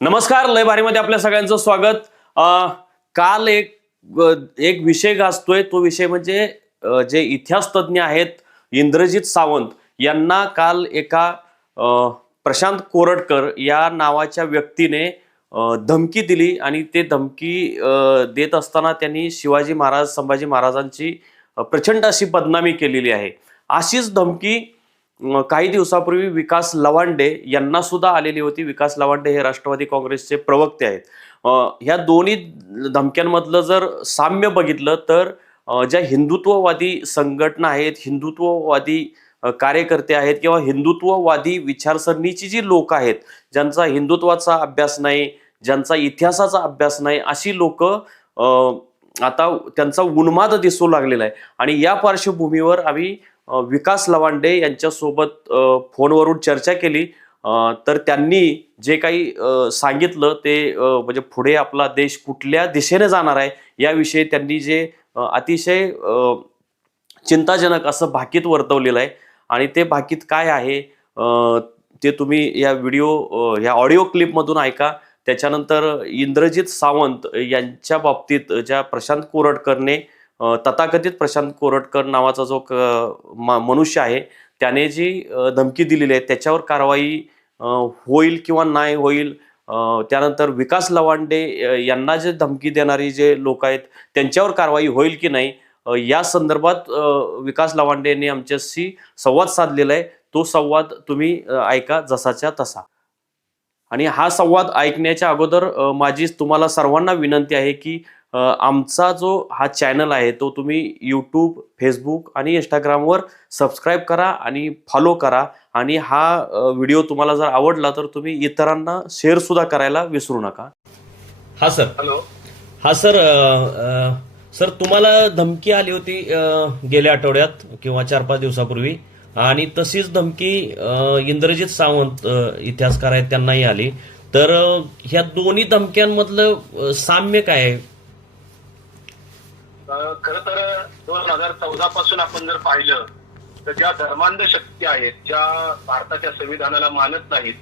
नमस्कार लय भारीमध्ये आपल्या सगळ्यांचं स्वागत. काल एक एक विषय गाजतोय. तो विषय म्हणजे जे इतिहास तज्ज्ञ आहेत इंद्रजित सावंत यांना काल एका प्रशांत कोरटकर या नावाच्या व्यक्तीने धमकी दिली आणि ते धमकी देत असताना त्यांनी शिवाजी महाराज संभाजी महाराजांची प्रचंड अशी बदनामी केलेली आहे. अशीच धमकी काही दिवसापूर्वी विकास लवांडे यांना सुद्धा आलेली होती. विकास लवांडे हे राष्ट्रवादी काँग्रेसचे प्रवक्ते आहेत. ह्या दोन्ही धमक्यांमधलं जर साम्य बघितलं तर ज्या हिंदुत्ववादी संघटना आहेत हिंदुत्ववादी कार्यकर्ते आहेत किंवा हिंदुत्ववादी विचारसरणीची जी लोक आहेत ज्यांचा हिंदुत्वाचा अभ्यास नाही ज्यांचा इतिहासाचा अभ्यास नाही अशी लोक आता त्यांचा उन्माद दिसू लागलेला आहे. आणि या पार्श्वभूमीवर आम्ही विकास लवांडे यांच्यासोबत फोनवरून चर्चा केली. तर त्यांनी जे काही सांगितलं ते म्हणजे पुढे आपला देश कुठल्या दिशेने जाणार आहे याविषयी त्यांनी जे अतिशय चिंताजनक असं भाकीत वर्तवलेलं आहे. आणि ते भाकीत काय आहे ते तुम्ही या व्हिडिओ ह्या या ऑडिओ क्लिपमधून ऐका. त्याच्यानंतर इंद्रजित सावंत यांच्या बाबतीत ज्या प्रशांत कोरटकरने तथाकथित प्रशांत कोरटकर नावाचा जो क- म- मनुष्य आहे त्याने जी धमकी दिलेली आहे त्याच्यावर कारवाई होईल किंवा नाही होईल त्यानंतर विकास लवांडे यांना जे धमकी देणारी जे लोक आहेत त्यांच्यावर कारवाई होईल की नाही या संदर्भात विकास लवांडे यांनी आमच्याशी संवाद साधलेला आहे. तो संवाद तुम्ही ऐका जसाच्या तसा. आणि हा संवाद ऐकण्याच्या अगोदर माझी तुम्हाला सर्वांना विनंती आहे की आमचा जो हा चॅनल आहे तो तुम्ही यूट्यूब फेसबुक आणि इंस्टाग्रामवर सबस्क्राईब करा आणि फॉलो करा. आणि हा व्हिडिओ तुम्हाला जर आवडला तर तुम्ही इतरांना शेअर सुद्धा करायला विसरू नका. हा सर हॅलो हा सर सर तुम्हाला धमकी आली होती गेल्या आठवड्यात किंवा चार पाच दिवसापूर्वी. आणि तशीच धमकी इंद्रजित सावंत इतिहासकार आहेत त्यांनाही आली. तर ह्या दोन्ही धमक्यांमधलं साम्य काय आहे? खर तर दोन हजार चौदा पासून आपण जर पाहिलं तर ज्या धर्मांध शक्ती आहेत ज्या भारताच्या संविधानाला मानत नाहीत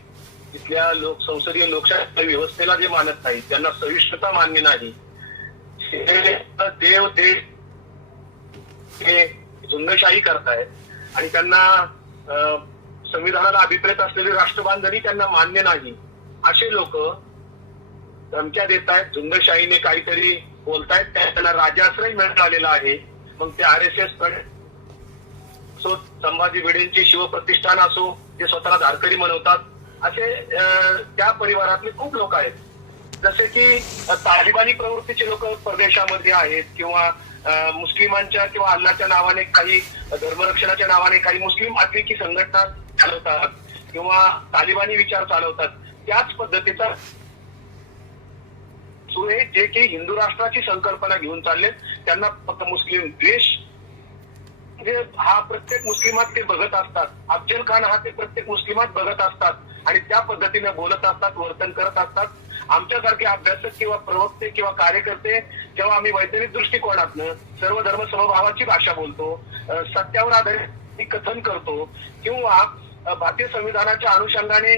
तिथल्या लोक संसदीय लोकशाही व्यवस्थेला जे मानत नाहीत त्यांना सविष्णता मान्य नाही. देव देश हे झुंडशाही करतायत आणि त्यांना अं, संविधानाला अभिप्रेत असलेली राष्ट्रबांधणी त्यांना मान्य नाही. असे लोक धमक्या देत आहेत झुंडशाहीने काहीतरी बोलतायत त्यांना राजाश्रय मिळालेला आहे. मग ते आर एस एस असो संभाजी भिडेंची शिवप्रतिष्ठान असो जे स्वतःला धारकरी म्हणवतात असे त्या परिवारातले खूप लोक आहेत. जसे की तालिबानी प्रवृत्तीचे लोक परदेशामध्ये आहेत किंवा मुस्लिमांच्या किंवा अल्लाच्या नावाने काही धर्मरक्षणाच्या नावाने काही मुस्लिम अतिरेकी संघटना चालवतात किंवा तालिबानी विचार चालवतात त्याच पद्धतीचा सुरे जे की हिंदू राष्ट्राची संकल्पना घेऊन चाललेत त्यांना फक्त मुस्लिम द्वेष. म्हणजे हा प्रत्येक मुस्लिमात ते बघत असतात. अफजल खान हा ते प्रत्येक मुस्लिमात बघत असतात आणि त्या पद्धतीने बोलत असतात वर्तन करत असतात. आमच्यासारखे अभ्यासक किंवा प्रवक्ते किंवा कार्यकर्ते जेव्हा आम्ही वैज्ञानिक दृष्टिकोनातनं सर्व धर्म समभावाची भाषा बोलतो सत्यावर आधारित कथन करतो किंवा भारतीय संविधानाच्या अनुषंगाने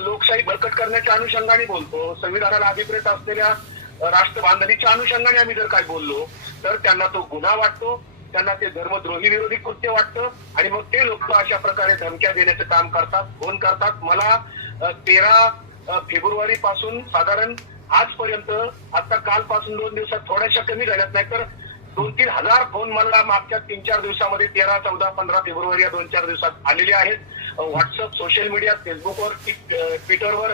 लोकशाही बळकट करण्याच्या अनुषंगाने बोलतो. संविधानाला अभिप्रेत असलेल्या राष्ट्रबांधणीच्या अनुषंगाने आम्ही जर काय बोललो तर त्यांना तो गुन्हा वाटतो त्यांना ते धर्मद्रोही विरोधी कृत्य वाटतं आणि मग ते लोक अशा प्रकारे धमक्या देण्याचं काम करतात फोन करतात. मला तेरा फेब्रुवारी पासून साधारण आजपर्यंत आता कालपासून दोन दिवसात थोड्याशा कमी झाल्यात नाही तर दोन तीन हजार फोन मला मागच्या तीन चार दिवसामध्ये तेरा चौदा पंधरा फेब्रुवारी या दोन चार दिवसात आलेले आहेत. व्हॉट्सअप सोशल मीडिया फेसबुकवर ट्विटरवर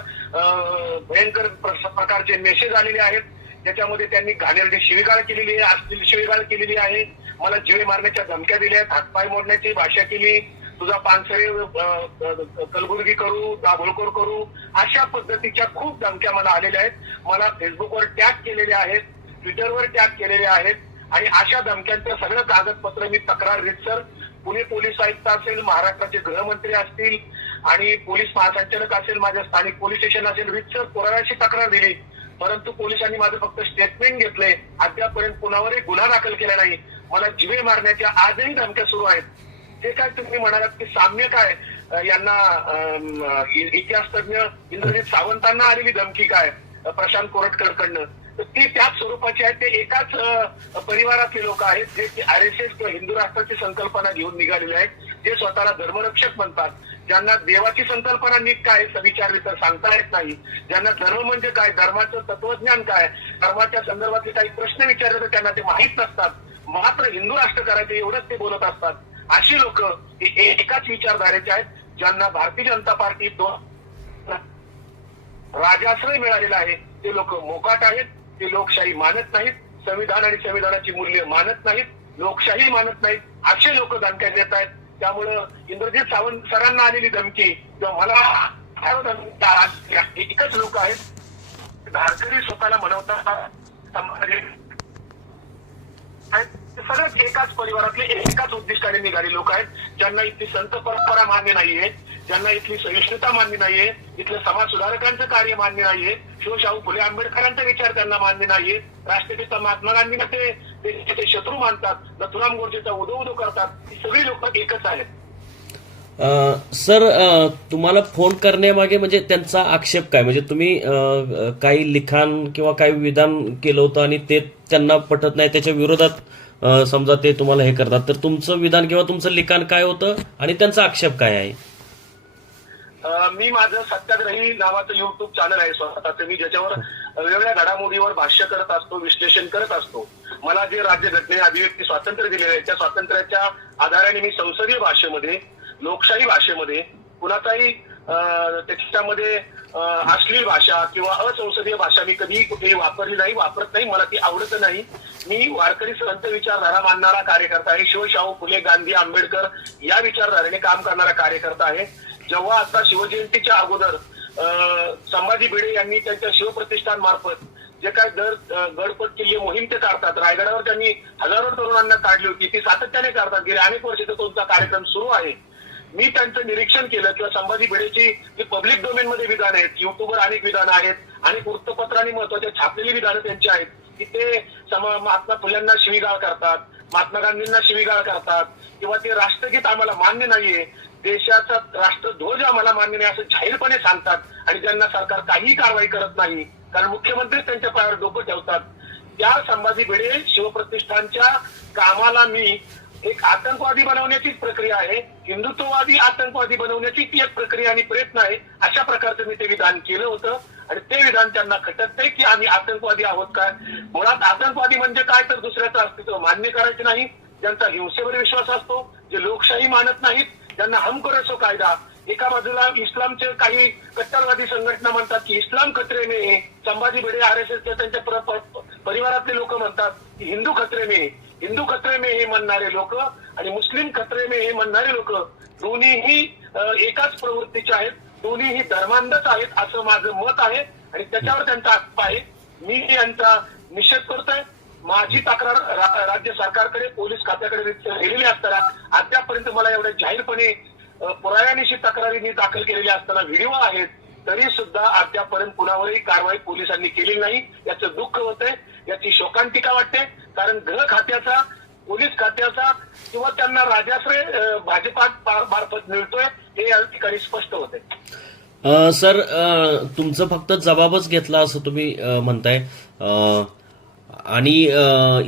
भयंकर प्र- प्रकारचे मेसेज आलेले आहेत. त्याच्यामध्ये त्यांनी घाणेरडी शिवीगाळ केलेली आहे अश्लील शिवीगाळ केलेली आहे. मला जीवे मारण्याच्या धमक्या दिल्या आहेत हातपाय मोडण्याची भाषा केली. तुझा पानसरे कलबुर्गी करू दाभोळकर करू अशा पद्धतीच्या खूप धमक्या मला आलेल्या आहेत. मला फेसबुकवर टॅग केलेल्या आहेत ट्विटरवर टॅग केलेल्या आहेत. आणि अशा धमक्यांचं सगळं कागदपत्र मी तक्रार रितसर पुणे पोलीस आयुक्त असेल महाराष्ट्राचे गृहमंत्री असतील आणि पोलीस महासंचालक असेल माझ्या स्थानिक पोलीस स्टेशन असेल रितसर पुराव्याची तक्रार दिली. परंतु पोलिसांनी माझं फक्त स्टेटमेंट घेतलंय. अद्यापर्यंत कुणावरही गुन्हा दाखल केला नाही. मला जिवे मारण्याच्या आजही धमक्या सुरू आहेत. ते काय तुम्ही म्हणालात की साम्य काय? यांना इतिहास तज्ञ इंद्रजित सावंतांना आलेली धमकी काय? प्रशांत कोरटकरकडनं. ती त्याच स्वरूपाची आहे. ते एकाच परिवारातले लोक आहेत जे आर एस एस किंवा हिंदू राष्ट्राची संकल्पना घेऊन निघालेले आहेत जे स्वतःला धर्मरक्षक म्हणतात. ज्यांना देवाची संकल्पना नीट काय आहे तर सांगता येत नाही. ज्यांना धर्म म्हणजे काय धर्माचं तत्वज्ञान काय धर्माच्या संदर्भातले काही प्रश्न विचारले तर त्यांना ते माहीत नसतात. मात्र हिंदू राष्ट्र करायचं एवढंच ते बोलत असतात. अशी लोक एकाच विचारधारेचे आहेत ज्यांना भारतीय जनता पार्टी दोन राजाश्रय मिळालेला आहे. ते लोक मोकाट आहेत. ते लोकशाही मानत नाहीत संविधान आणि संविधानाची मूल्य मानत नाहीत लोकशाही मानत नाहीत असे लोक दणक्यात देत आहेत त्यामुळं इंद्रजित सावंत सरांना आलेली धमकी किंवा मला काय होतं, एकच लोक आहेत धारकरी स्वतःला म्हणवतात आहेत. सगळेच एकाच परिवारातले एकाच उद्दिष्टाने निघाले लोक आहेत. ज्यांना इथली संत परंपरा मान्य नाहीये ज्यांना इथली सहिष्णुता मान्य नाहीये इथलं समाज सुधारकांचं कार्य मान्य नाहीये शिवशाहू फुले आंबेडकरांचा विचार त्यांना मान्य नाहीये राष्ट्रपिता महात्मा गांधींना ते ते- शत्रू मानतात नथुराम गोडसेचा उदो उदो करतात ही सगळी लोक एकच आहेत. सर तुम्हाला फोन करण्यामागे म्हणजे त्यांचा आक्षेप काय? म्हणजे तुम्ही काही लिखाण किंवा काही विधान केलं होतं आणि ते त्यांना पटत नाही त्याच्या विरोधात समजा ते तुम्हाला हे करतात तर तुमचं विधान किंवा तुमचं लिखाण काय होतं आणि त्यांचा आक्षेप काय आहे? मी माझं सत्याग्रही नावाचं युट्यूब चॅनल आहे स्वतःचं. मी ज्याच्यावर वेगवेगळ्या घडामोडीवर भाष्य करत असतो विश्लेषण करत असतो. मला जे राज्यघटने अभिव्यक्ती स्वातंत्र्य दिलेलं आहे त्या स्वातंत्र्याच्या आधाराने मी संसदीय भाषेमध्ये लोकशाही भाषेमध्ये कुणाचाही त्याच्यामध्ये अश्लील भाषा किंवा असंसदीय भाषा मी कधीही कुठेही वापरली नाही वापरत नाही मला ती आवडत नाही. मी वारकरी संत विचारधारा मानणारा कार्यकर्ता आहे. शिवशाहू फुले गांधी आंबेडकर या विचारधारेने काम करणारा कार्यकर्ता आहे. जेव्हा आता शिवजयंतीच्या अगोदर अं, संभाजी भिडे यांनी त्यांच्या शिवप्रतिष्ठान मार्फत जे काय दर गडपट किल्ले मोहीम ते काढतात रायगडावर त्यांनी हजारो तरुणांना काढली होती ती सातत्याने काढतात. गेले अनेक वर्ष तो तुमचा कार्यक्रम सुरू आहे. मी त्यांचं निरीक्षण केलं किंवा संभाजी भिडेची जी पब्लिक डोमेन मध्ये विधान आहेत युट्यूबवर अनेक विधानं आहेत आणि वृत्तपत्रांनी महत्त्वाचे छापलेली विधानं त्यांची आहेत की ते महात्मा फुल्यांना शिवीगाळ करतात महात्मा गांधींना शिवीगाळ करतात किंवा ते राष्ट्रगीत आम्हाला मान्य नाहीये देशाचा राष्ट्रध्वज आम्हाला मान्य नाही असं जाहीरपणे सांगतात आणि त्यांना सरकार काहीही कारवाई करत नाही कारण मुख्यमंत्री त्यांच्या पायावर डोकं ठेवतात. त्या संभाजी भिडे शिवप्रतिष्ठानच्या कामाला मी एक आतंकवादी बनवण्याचीच प्रक्रिया आहे. हिंदुत्ववादी आतंकवादी बनवण्याची ती एक प्रक्रिया आणि प्रयत्न आहे. अशा प्रकारचं मी ते विधान केलं होतं. आणि ते विधान त्यांना खटत नाही की आम्ही आतंकवादी आहोत काय मुळात आतंकवादी म्हणजे काय? तर दुसऱ्याचं अस्तित्व मान्य करायचे नाही. ज्यांचा हिंसेवर विश्वास असतो जे लोकशाही मानत नाहीत ज्यांना हम करो कायदा. एका बाजूला इस्लामचे काही कट्टरवादी संघटना म्हणतात की इस्लाम खत्रे में Sambhaji Bhide R S S त्यांच्या परिवारातले लोक म्हणतात की हिंदू खत्रे में हिंदू खत्रे मे हे म्हणणारे लोक आणि मुस्लिम खत्रे मे हे म्हणणारे लोक दोन्हीही एकाच प्रवृत्तीचे आहेत. दोन्हीही धर्मांधच आहेत असं माझं मत आहे आणि त्याच्यावर त्यांचा आक्षेप आहे. मी यांचा निषेध करतोय. माझी तक्रार रा- राज्य सरकारकडे पोलीस खात्याकडे गेलेली असताना अद्यापर्यंत मला एवढ्या जाहीरपणे पुराव्यानिशी तक्रारी मी दाखल केलेल्या असताना व्हिडिओ आहेत तरी सुद्धा अद्यापर्यंत कुणावरही कारवाई पोलिसांनी केली नाही. याचं दुःख होतंय. याची शोकांतिका वाटते. कारण गृह खात्याचा पोलीस खात्याचा किंवा त्यांना राजाश्रय भाजपात मार्फत मिळतोय हे या ठिकाणी स्पष्ट होते. सर तुमचं फक्त जबाबच घेतला असं तुम्ही म्हणताय. आणि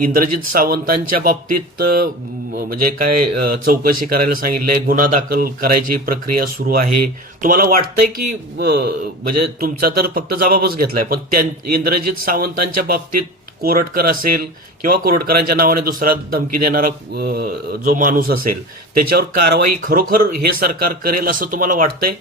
इंद्रजित सावंतांच्या बाबतीत म्हणजे काय चौकशी करायला सांगितलंय गुन्हा दाखल करायची प्रक्रिया सुरू आहे. तुम्हाला वाटतंय की म्हणजे तुमचा तर फक्त जबाबच घेतलाय पण त्या इंद्रजित सावंतांच्या बाबतीत कोरटकर असेल किंवा कोरटकरांच्या नावाने दुसरा धमकी देणारा जो माणूस असेल त्याच्यावर कारवाई खरोखर हे सरकार करेल असं तुम्हाला वाटतंय?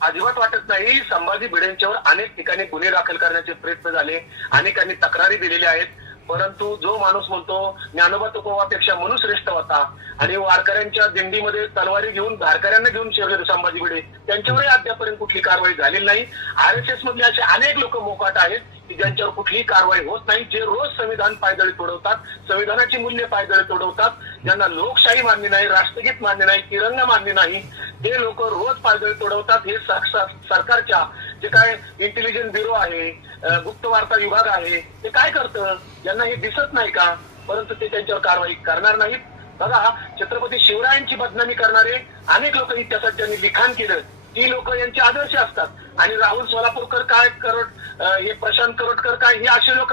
अजिबात वाटत नाही. संभाजी भिडेंच्यावर अनेक ठिकाणी गुन्हे दाखल करण्याचे प्रयत्न झाले. अनेकांनी तक्रारी दिलेल्या आहेत. परंतु जो माणूस म्हणतो ज्ञानोबा तुकोबापेक्षा म्हणून श्रेष्ठ होता. आणि वारकऱ्यांच्या दिंडीमध्ये तलवारी घेऊन धारकऱ्यांना घेऊन शिरले संभाजी भिडे. त्यांच्यावरही अद्यापर्यंत कुठली कारवाई झालेली नाही. आर एस एस मधले असे अनेक लोक मोकाट आहेत. की ज्यांच्यावर कुठलीही कारवाई होत नाही जे रोज संविधान पायदळी तोडवतात संविधानाची मूल्य पायदळी तोडवतात ज्यांना लोकशाही मान्य नाही राष्ट्रगीत मान्य नाही तिरंगा मान्य नाही ते लोक रोज पायदळी तोडवतात. हे सरकारच्या जे काय इंटेलिजन्स ब्युरो आहे गुप्त वार्ता विभाग आहे ते काय करतं? यांना हे दिसत नाही का? परंतु ते त्यांच्यावर कारवाई करणार नाहीत. बघा छत्रपती शिवरायांची बदनामी करणारे अनेक लोक इतिहासात ज्यांनी लिखाण केलं ती लोक यांचे आदर्श असतात. आणि राहुल सोलापूरकर काय करोड हे प्रशांत करोडकर काय हे असे लोक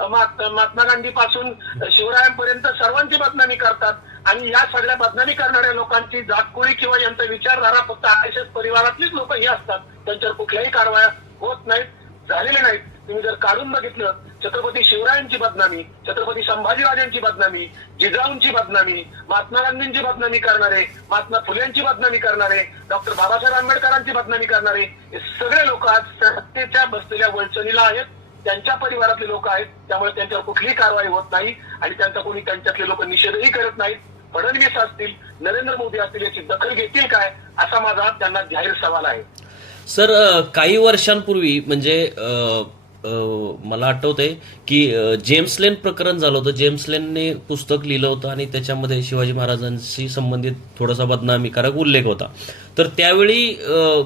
महात्मा गांधी पासून शिवरायांपर्यंत सर्वांची बदनामी करतात. आणि या सगळ्या बदनामी करणाऱ्या लोकांची जातकुळी किंवा यांचा विचारधारा फक्त आर परिवारातलीच लोक ही असतात. त्यांच्यावर कुठल्याही कारवाया होत नाहीत झालेल्या नाहीत. तुम्ही जर काढून बघितलं छत्रपती शिवरायांची बदनामी छत्रपती संभाजीराजांची बदनामी जिजाऊंची बदनामी महात्मा गांधींची बदनामी करणारे महात्मा फुलेंची बदनामी करणारे डॉक्टर बाबासाहेब आंबेडकरांची बदनामी करणारे हे सगळे लोक आज सत्तेच्या बसलेल्या वंचनीला आहेत. त्यांच्या परिवारातले लोक आहेत. त्यामुळे त्यांच्यावर कुठलीही कारवाई होत नाही आणि त्यांचा कोणी त्यांच्यातले लोक निषेधही करत नाहीत. फडणवीस असतील नरेंद्र मोदी असतील याची दखल घेतील काय असा माझा त्यांना जाहीर सवाल आहे. सर काही वर्षांपूर्वी म्हणजे मला आठवतंय की जेम्स लेन प्रकरण झालं होतं. जेम्स लेनने पुस्तक लिहिलं होतं आणि त्याच्यामध्ये शिवाजी महाराजांशी संबंधित थोडासा बदनामीकारक उल्लेख होता. तर त्यावेळी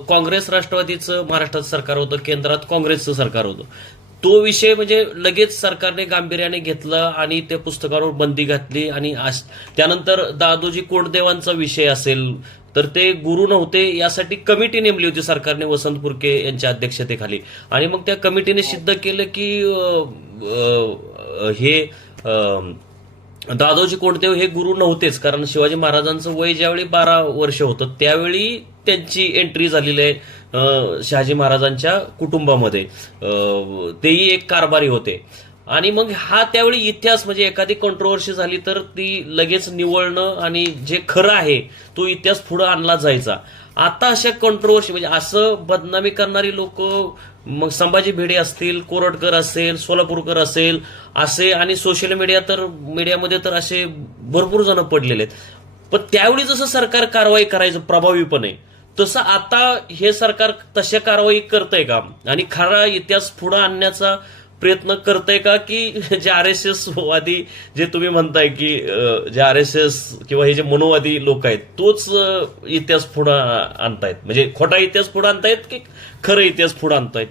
काँग्रेस राष्ट्रवादीचं महाराष्ट्रात सरकार होतं केंद्रात काँग्रेसचं सरकार होतं. तो विषय म्हणजे लगेच सरकारने गांभीर्याने घेतला आणि त्या पुस्तकावर बंदी घातली आणि त्यानंतर दादोजी कोंडदेवांचा विषय असेल तर ते गुरु नव्हते यासाठी कमिटी नेमली होती सरकारने वसंत पुरके यांच्या अध्यक्षतेखाली. आणि मग त्या कमिटीने सिद्ध केलं की हे अं, दादोजी कोंडदेव हे गुरु नव्हतेच. कारण शिवाजी महाराजांचं वय ज्यावेळी बारा वर्ष होतं त्यावेळी त्यांची एंट्री झालेली आहे शहाजी महाराजांच्या कुटुंबामध्ये. तेही एक कारभारी होते. आणि मग हा त्यावेळी इतिहास म्हणजे एखादी कंट्रोवर्सी झाली तर ती लगेच निवळणं आणि जे खरं आहे तो इतिहास पुढं आणला जायचा. आता अशा कंट्रोवर्सी म्हणजे असं बदनामी करणारी लोक मग संभाजी भिडे असतील कोरटकर असेल सोलापूरकर असेल असे आणि सोशल मीडिया तर मीडियामध्ये तर असे भरपूर जण पडलेले आहेत. पण त्यावेळी जसं सरकार कारवाई करायचं प्रभावीपणे तसं आता हे सरकार तशा कारवाई करतंय का? आणि खरा इतिहास पुढं आणण्याचा प्रयत्न करतंय का की जे आर एस एस वादी जे तुम्ही म्हणताय की जे आर एस एस किंवा हे जे मनोवादी लोक आहेत तोच इतिहास पुढे आणतायत. म्हणजे खोटा इतिहास पुढे आणतायत की खरं इतिहास पुढे आणतायत?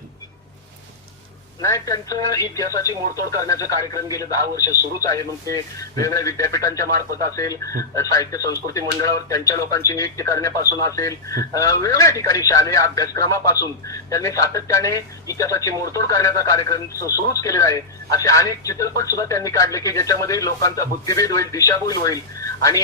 नाही त्यांचं इतिहासाची मोडतोड करण्याचा कार्यक्रम गेले दहा वर्ष सुरूच आहे. मग ते वेगवेगळ्या विद्यापीठांच्या मार्फत असेल साहित्य संस्कृती मंडळावर त्यांच्या लोकांची नियुक्ती करण्यापासून असेल वेगवेगळ्या ठिकाणी शालेय अभ्यासक्रमापासून त्यांनी सातत्याने इतिहासाची मोडतोड करण्याचा कार्यक्रम सुरूच केलेला आहे. असे अनेक चित्रपट सुद्धा त्यांनी काढले की ज्याच्यामध्ये लोकांचा बुद्धिभेद होईल दिशाभूल होईल. आणि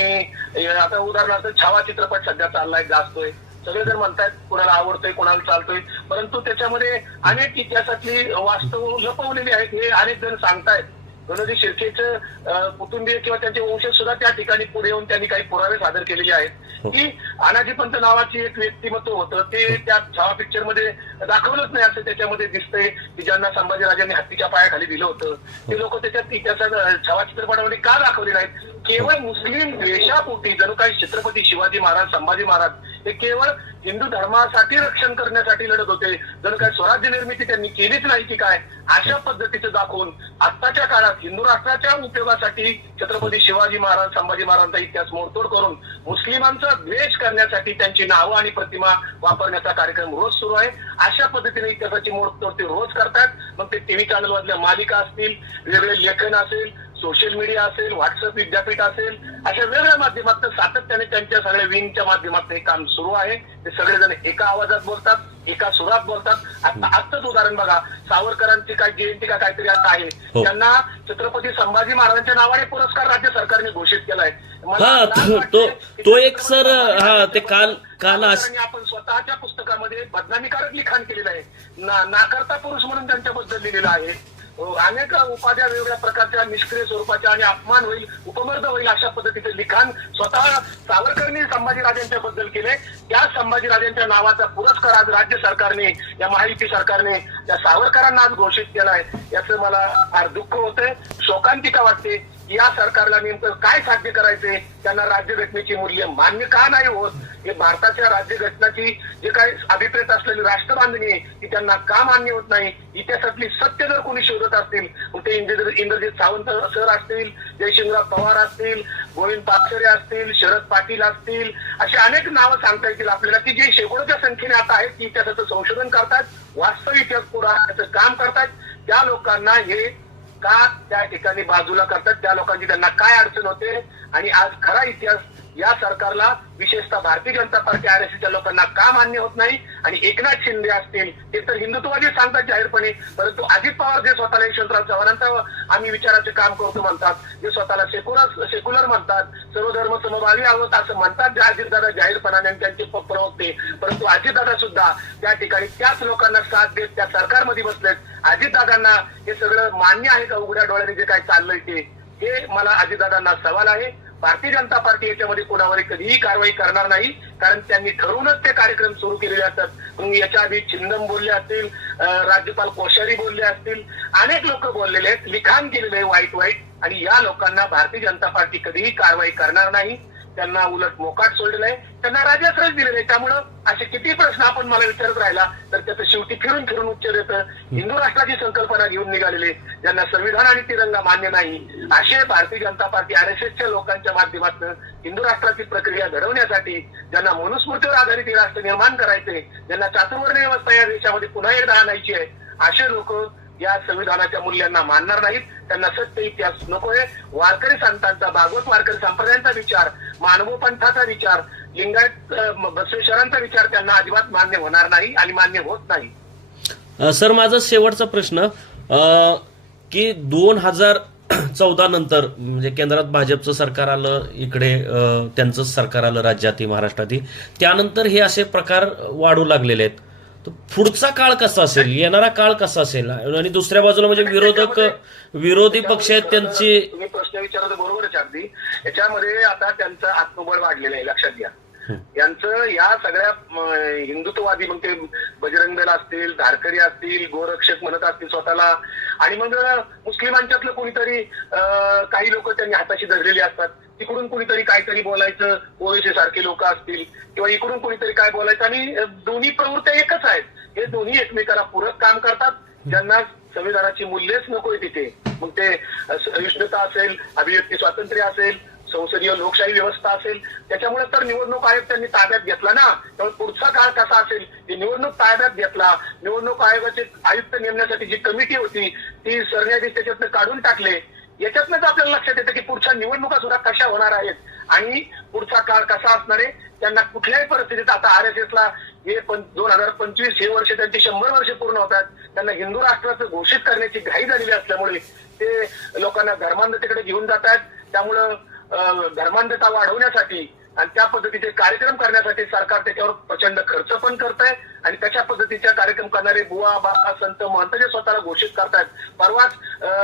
आता उदाहरणार्थ छावा चित्रपट सध्या चाललाय गाजतोय सगळेजण म्हणतायत कुणाला आवडतोय कुणाला चालतोय परंतु त्याच्यामध्ये अनेक इतिहासातली वास्तव लपवलेली आहेत हे अनेक जण सांगतायत. गणोजी शिर्केचं कुटुंबीय किंवा त्यांचे वंशज सुद्धा त्या ठिकाणी पुढे येऊन त्यांनी काही पुरावे सादर केलेले आहेत. की अनाजीपंत नावाची एक व्यक्तिमत्व होतं ते त्या छावा पिक्चरमध्ये दाखवलंच नाही असं त्याच्यामध्ये दिसतंय की ज्यांना संभाजीराजांनी हत्तीच्या पायाखाली दिलं होतं. ते लोक त्याच्यात इतिहासात छावा चित्रपटामध्ये का दाखवले नाहीत? केवळ मुस्लिम द्वेषापोटी जणू काही छत्रपती शिवाजी महाराज संभाजी महाराज हे केवळ हिंदू धर्मासाठी रक्षण करण्यासाठी लढत होते. जणू काय स्वराज्य निर्मिती त्यांनी केलीच नाही की काय? अशा पद्धतीचं दाखवून आत्ताच्या काळात हिंदू राष्ट्राच्या उपयोगासाठी छत्रपती शिवाजी महाराज संभाजी महाराजांचा इतिहास मोडतोड करून मुस्लिमांचा द्वेष करण्यासाठी त्यांची नावं आणि प्रतिमा वापरण्याचा कार्यक्रम रोज सुरू आहे. अशा पद्धतीने इतिहासाची मोडतोड ते रोज करतात. मग ते टीव्ही चॅनलमधल्या मालिका असतील वेगळे लेखन असेल सोशल मीडिया असेल व्हॉट्सअप विद्यापीठ असेल अशा वेगळ्या माध्यमातून सातत्याने त्यांच्या सगळ्या विंगच्या माध्यमातून हे काम सुरू आहे. ते सगळेजण एका आवाजात बोलतात एका सुरात बोलतात. आता आजच उदाहरण बघा सावरकरांची काय जयंती का काहीतरी आता आहे. हो. त्यांना छत्रपती संभाजी महाराजांच्या नावाने पुरस्कार राज्य सरकारने घोषित केलाय. मला हा, तो- तो- तो एक सर, हा, ते काल- काल आपण स्वतःच्या पुस्तकामध्ये बदनामीकारक लिखाण केलेलं आहे. ना- नाकर्ता पुरुष म्हणून त्यांच्याबद्दल लिहिलेलं आहे. हो, अनेक उपाध्या वेगवेगळ्या प्रकारच्या निष्क्रिय स्वरूपाच्या आणि अपमान होईल उपमर्द होईल अशा पद्धतीचे लिखाण स्वतः सावरकरांनी संभाजीराजांच्या बद्दल केले. त्या संभाजीराजांच्या नावाचा पुरस्कार आज राज्य सरकारने या महायुती सरकारने त्या सावरकरांना आज घोषित केलाय याचं मला फार दुःख होतंय. शोकांतिका वाटते. या सरकारला नेमकं काय साध्य करायचंय? त्यांना राज्यघटनेची मूल्य मान्य का नाही होत? हे भारताच्या राज्यघटनाची जे काही अभिप्रेत असलेली राष्ट्रबांधणी आहे ती त्यांना का मान्य होत नाही? इतिहासातली सत्य जर कोणी शोधत असतील मग ते इंद्र- इंद्रजित सावंत सर असतील जयशिंगराव पवार असतील गोविंद पाक्षरे असतील शरद पाटील असतील अशी अनेक नावं सांगता येतील आपल्याला की जे शेकडोच्या संख्येने आता आहेत की इतिहासाचं संशोधन करतात वास्तव इतिहास पुढे काम करतात. त्या लोकांना हे का त्या ठिकाणी बाजूला करतात? त्या लोकांची त्यांना काय अडचण होते? आणि आज खरा इतिहास या सरकारला विशेषतः भारतीय जनता पार्टी आर एस लोकांना का मान्य होत नाही? आणि एकनाथ शिंदे असतील ते तर हिंदुत्ववादी सांगतात जाहीरपणे परंतु अजित पवार जे स्वतःला यशवंतराव चव्हाणांचा आम्ही विचाराचे काम करतो म्हणतात जे स्वतःला सेक्युलर सेक्युलर म्हणतात सर्व धर्म समभावी आहोत असं म्हणतात जे अजितदादा जाहीरपणाने त्यांचे प्रवक्ते. परंतु अजितदादा सुद्धा त्या ठिकाणी त्याच लोकांना साथ देत त्या सरकारमध्ये बसलेत. अजितदादांना हे सगळं मान्य आहे का? उघड्या डोळ्याने जे काय चाललंय ते हे मला अजितदादांना सवाल आहे. भारतीय जनता पार्टी याच्यामध्ये कोणावर कधीही कारवाई करणार नाही. कारण त्यांनी ठरवूनच ते कार्यक्रम सुरू केलेले असतात. याच्या आधी चिंदम बोलले असतील राज्यपाल कोश्यारी बोलले असतील अनेक लोक बोललेले आहेत. लिखाण केलेले आहे वाईट वाईट आणि या लोकांना भारतीय जनता पार्टी कधीही कारवाई करणार नाही. त्यांना उलट मोकाट सोडलेलं आहे त्यांना राजाश्रय दिलेला आहे त्यामुळं असे किती प्रश्न आपण मला विचारत राहिला तर त्याचं शेवटी फिरून फिरून उत्तर येतं हिंदू राष्ट्राची संकल्पना घेऊन निघालेले ज्यांना संविधान आणि तिरंगा मान्य नाही असे Bharatiya Janata party R S एसच्या लोकांच्या माध्यमातून हिंदू राष्ट्राची प्रक्रिया घडवण्यासाठी ज्यांना मनुस्मृतीवर आधारित हे राष्ट्र निर्माण करायचे ज्यांना चातुर्वर्ण व्यवस्था या देशामध्ये पुन्हा एकदा आणायची आहे असे लोक या संविधानाच्या मूल्यांना मानणार नाहीत. त्यांना सत्य इतिहास नकोय. वारकरी संतांचा भागवत वारकरी संप्रदायांचा विचार मानवपंथाचा विचार लिंगायत बसवेश्वरांचा विचार त्यांना अजिबात मान्य होणार नाही आणि मान्य होत नाही. सर माझा शेवटचा प्रश्न की दोन हजार चौदा नंतर म्हणजे केंद्रात भाजपचं सरकार आलं इकडे अ, त्यांचंच सरकार आलं राज्यातही महाराष्ट्रातही त्यानंतर हे असे प्रकार वाढू लागलेले आहेत. तर पुढचा काळ कसा असेल? येणारा काळ कसा असेल? आणि दुसऱ्या बाजूला म्हणजे विरोधक विरोधी पक्ष आहेत त्यांची तुम्ही प्रश्न विचारत बरोबरच अगदी. याच्यामध्ये आता त्यांचं आत्मबळ वाढलेलं आहे लक्षात घ्या. यांचं या सगळ्या हिंदुत्ववादी मग ते बजरंग दल असतील धारकरी असतील गोरक्षक म्हणत असतील स्वतःला. आणि मग मुस्लिमांच्यातलं कोणीतरी काही लोक त्यांनी हाताशी धरलेली असतात. तिकडून कुणीतरी काहीतरी बोलायचं ओवेसी सारखे लोक असतील किंवा इकडून कुणीतरी काय बोलायचं. आणि दोन्ही प्रवृत्त्या एकच आहेत. हे दोन्ही एकमेकाला पूरक काम करतात. ज्यांना संविधानाची मूल्यच नकोय तिथे. मग ते सहिष्णुता असेल अभिव्यक्ती स्वातंत्र्य असेल संसदीय लोकशाही व्यवस्था असेल त्याच्यामुळे तर निवडणूक आयोग त्यांनी ताब्यात घेतला ना. त्यामुळे पुढचा काळ कसा असेल ही निवडणूक ताब्यात घेतला. निवडणूक आयोगाचे आयुक्त नेमण्यासाठी जी कमिटी होती ती सरन्यायाधीश त्याच्यातनं काढून टाकले. याच्यातनंच आपल्याला लक्षात येतं की पुढच्या निवडणुका सुद्धा कशा होणार आहेत आणि पुढचा काळ कसा असणार आहे त्यांना कुठल्याही परिस्थितीत आता आर एस एसला हे दोन हजार पंचवीस हे वर्ष त्यांची शंभर वर्ष पूर्ण होतात. त्यांना हिंदू राष्ट्राचं घोषित करण्याची घाई झालेली असल्यामुळे ते लोकांना धर्मांधतेकडे घेऊन जात आहेत त्यामुळं धर्मांधता वाढवण्यासाठी आणि त्या पद्धतीचे कार्यक्रम करण्यासाठी सरकार त्याच्यावर प्रचंड खर्च पण करत आहे आणि तशा पद्धतीच्या कार्यक्रम करणारे बुवा बाबा संत महंत जे स्वतःला घोषित करतायत परवाच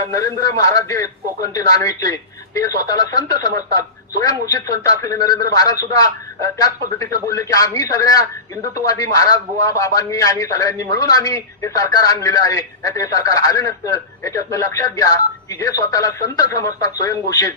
नरेंद्र महाराज जे कोकणचे नानवीचे ते स्वतःला संत समजतात. स्वयंघोषित संत असलेले नरेंद्र महाराज सुद्धा त्याच पद्धतीचं बोलले की आम्ही सगळ्या हिंदुत्ववादी महाराज बुवा बाबांनी आणि सगळ्यांनी मिळून आम्ही हे सरकार आणलेलं आहे. नाही हे सरकार आलं नसतं. याच्यातनं लक्षात घ्या की जे स्वतःला संत समजतात स्वयंघोषित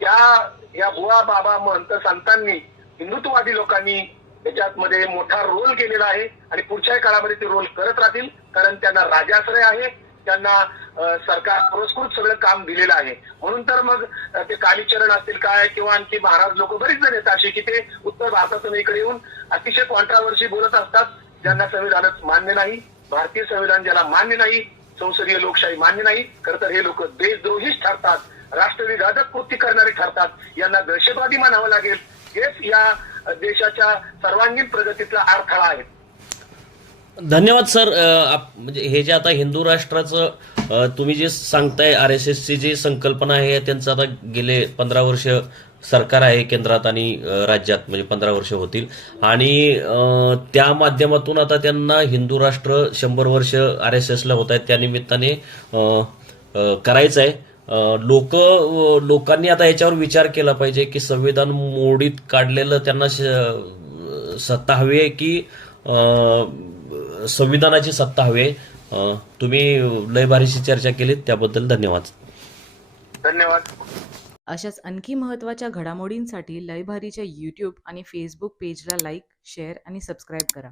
या या बुवा बाबा महंत संतांनी हिंदुत्ववादी लोकांनी त्याच्यामध्ये मोठा रोल केलेला आहे. आणि पुढच्या काळामध्ये ते रोल करत राहतील कारण त्यांना राजाश्रय आहे. त्यांना सरकार पुरस्कृत सगळं काम दिलेलं आहे. म्हणून तर मग ते कालीचरण असतील काय किंवा आणखी महाराज लोक बरीच जण आहेत असे की ते उत्तर भारतातून इकडे येऊन अतिशय कॉन्ट्रावर्सी बोलत असतात. ज्यांना संविधानच मान्य नाही भारतीय संविधान ज्याला मान्य नाही संसदीय लोकशाही मान्य नाही खरं तर हे लोक देशद्रोहीच ठरतात. राष्ट्रविघातक कृती करणारे ठरतात. यांना दहशतवादी म्हणावं लागेल. हेच या देशाच्या सर्वांगीण प्रगतीतला अडथळा आहे. धन्यवाद सर. म्हणजे हे जे आता हिंदू राष्ट्राचं तुम्ही जे सांगताय आर एस एसची जी संकल्पना आहे त्यांचं आता गेले पंधरा वर्ष सरकार आहे केंद्रात आणि राज्यात म्हणजे पंधरा वर्ष होतील. आणि त्या माध्यमातून आता त्यांना हिंदू राष्ट्र शंभर वर्ष आर एस एसला होत आहेत. त्या निमित्ताने करायचं आहे लोक लोकांनी आता याच्यावर विचार केला पाहिजे की संविधान मोडीत काढलेलं त्यांना श- सत्ता हवी आहे की संविधानाची सत्ता हवी आहे. तुम्ही लय भारीशी चर्चा केलीत त्याबद्दल धन्यवाद. धन्यवाद. अशाच आणखी महत्त्वाच्या घडामोडींसाठी लयभारीच्या यूट्यूब आणि फेसबुक पेजला लाईक शेअर आणि सबस्क्राईब करा.